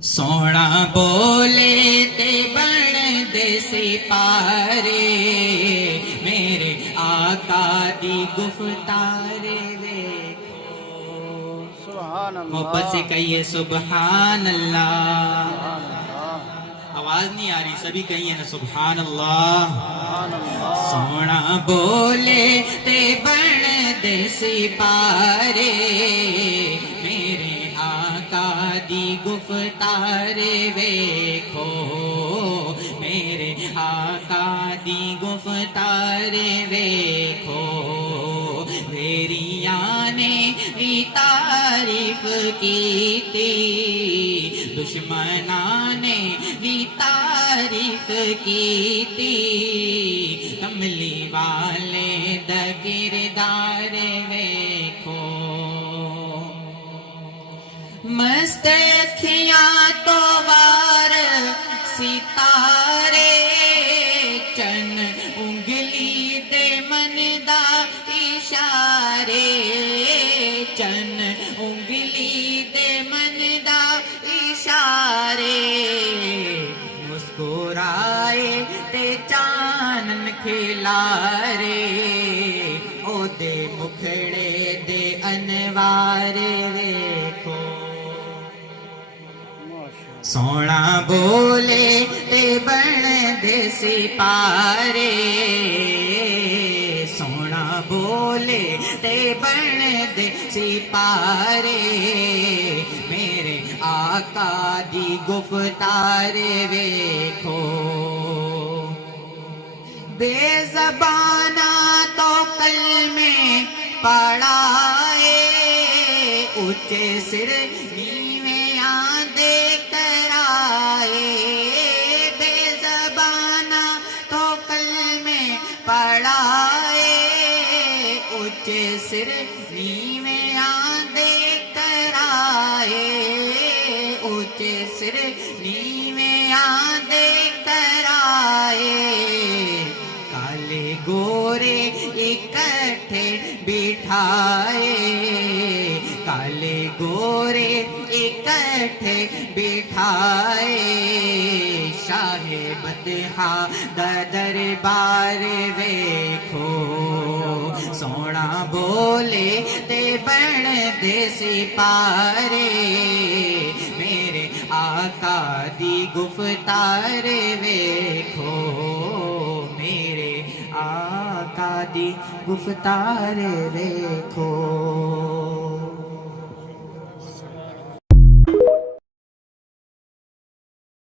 सोना बोले ते बन दे सिपारे, मेरे आका दी गुफ्तारे देखो। सुभान अल्लाह। मोहब्बत से कहिए सुभान अल्लाह। आवाज नहीं आ रही, सभी कहिए ना सुभान अल्लाह। सुभान अल्लाह। सोना बोले ते बन दे सिपारे, मेरे आका दी गुफ्तारे वेखो, मेरे आका दी गुफ्तारे वेखो। मेरिया ने भी तारीफ की थी, दुश्मना ने भी तारीफ की थी। कमली वाले द किरदार वेखो, मस्त अखियां तो वार सितारे, चन उंगली दे मन दा इशारे, चन उंगली दे मन दा इशारे। मुस्कुराए ते चानन खिलारे, ओदे मुखड़े दे अनवारे वेखो। सोना बोले ते बन दे सिपारे, सोना बोले ते बन दे सिपारे, मेरे आका दी गुफ्तारे वेखो। बेज़बाना तो कलमे पढ़ाए, ऊंचे सिर नीवे आंदे कराए। बेज़बाना तो कलमे पढ़ाए, ऊंचे सिर नीवे आंदे कराए, ऊंचे सिर नीवे आंदे कराए। काले गोरे इकट्ठे बिठाए, काले गोरे इकट्ठे बिठाए। शाहे बदहा दा दरबार वेखो, सोना बोले ते बन दे सिपारे, मेरे आका दी गुफ्तार वेखो, मेरे आका दी गुफ्तार वेखो।